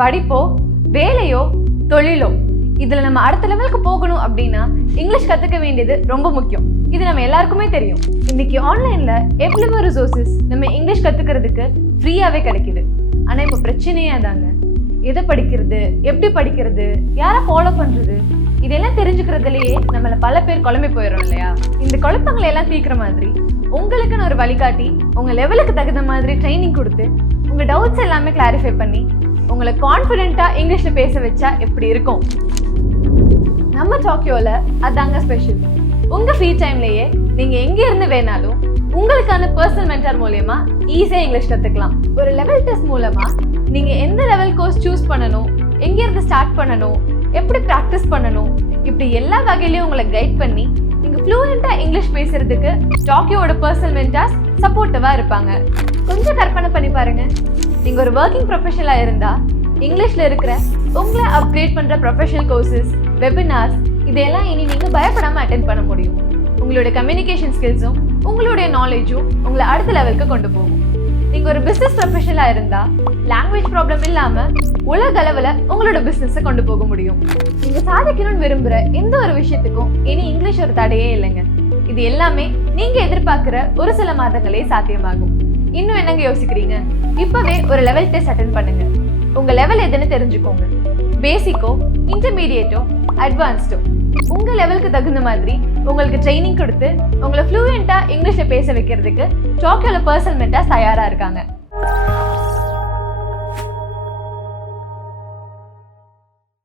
படிப்போ வேலையோ தொழிலோ இதுல நம்ம அடுத்த லெவலுக்கு போகணும் அப்படின்னா இங்கிலீஷ் கத்துக்க வேண்டியது ரொம்ப முக்கியம். இது நம்ம எல்லாருக்குமே தெரியும். இன்னைக்கு ஆன்லைன்ல எவ்வளவு ரிசோர்சஸ் நம்ம இங்கிலீஷ் கத்துக்கிறதுக்கு ஃப்ரீயாவே கிடைக்குது. ஆனா இப்போ பிரச்சனையே அதாங்க, எதை படிக்கிறது, எப்படி படிக்கிறது, யாரை ஃபாலோ பண்றது, இதெல்லாம் தெரிஞ்சுக்கிறதுலயே நம்மள பல பேர் குழம்பி போயிடும் இல்லையா? இந்த குழப்பங்களை எல்லாம் தீர்க்கிற மாதிரி உங்களுக்குன்னு ஒரு வழிகாட்டி உங்க லெவலுக்கு தகுந்த மாதிரி ட்ரைனிங் கொடுத்து உங்க டவுட்ஸ் எல்லாமே கிளாரிஃபை பண்ணி உங்களை கான்ஃபிடென்ட்டா இங்கிலீஷ்ல பேச வச்சா எப்படி இருக்கும்? நம்ம டோக்கியோல அதாங்க ஸ்பெஷல். உங்க ஃப்ரீ டைம்லயே நீங்க எங்க இருந்து வேணாலும் உங்களுக்கான பர்சனல் மென்டார் மூலமா ஈஸியா இங்கிலீஷ் கத்துக்கலாம். ஒரு லெவல் டெஸ்ட் மூலமா நீங்க எந்த லெவல் கோர்ஸ் சூஸ் பண்ணணும், எங்க இருந்து ஸ்டார்ட் பண்ணணும், எப்படி ப்ராக்டிஸ் பண்ணணும், இப்படி எல்லா வகையிலயும் உங்களை கைட் பண்ணி நீங்க ஃப்ளூயண்டா இங்கிலீஷ் பேசுறதுக்கு டோக்கியோட பர்சனல் மென்டார்ஸ் சப்போர்ட்டிவா இருப்பாங்க. கொஞ்சம் கற்பனை பண்ணி பாருங்க, நீங்க ஒரு ஒர்க்கிங் ப்ரொஃபஷனலா இருந்தா இங்கிலீஷ்ல இருக்கிற உங்களை அப்கிரேட் பண்ற ப்ரொஃபஷனல் கோர்சஸ், வெபினார்ஸ் இதெல்லாம் இனி நீங்க பயப்படாம அட்டென்ட் பண்ண முடியும். உங்களோட கம்யூனிகேஷன் ஸ்கில்ஸும் உங்களுடைய நாலேஜும் உங்களை அடுத்த லெவலுக்கு கொண்டு போகும். நீங்க ஒரு பிசினஸ் ப்ரொஃபஷனலா இருந்தா லாங்குவேஜ் ப்ராப்ளம் இல்லாம உலக அளவுல உங்களோட பிசினஸை கொண்டு போக முடியும். நீங்க சாதிக்கணும்னு விரும்புற எந்த ஒரு விஷயத்துக்கும் இனி இங்கிலீஷ் ஒரு தடையே இல்லைங்க. இது எல்லாமே நீங்க எதிர்பார்க்கிற ஒரு சில மாதங்களே சாத்தியமாகும். இன்னும் என்னங்க யோசிக்கிறீங்க? இப்பவே ஒரு லெவல் டெஸ்ட் அட்டென்ட் பண்ணுங்க. உங்க லெவல் எதுன்னு தெரிஞ்சுக்கோங்க. பேசிக்கோ, இன்டர்மீடியேட்டோ, அட்வான்ஸ்டோ உங்க லெவலுக்கு தகுந்த மாதிரி உங்களுக்கு ட்ரைனிங் கொடுத்து உங்களை ஃப்ளூயண்டா இங்கிலீஷ்ல பேச வைக்கிறதுக்கு டோக்கியோல பர்சனல் மென்டார்ஸ் தயாரா இருக்காங்க.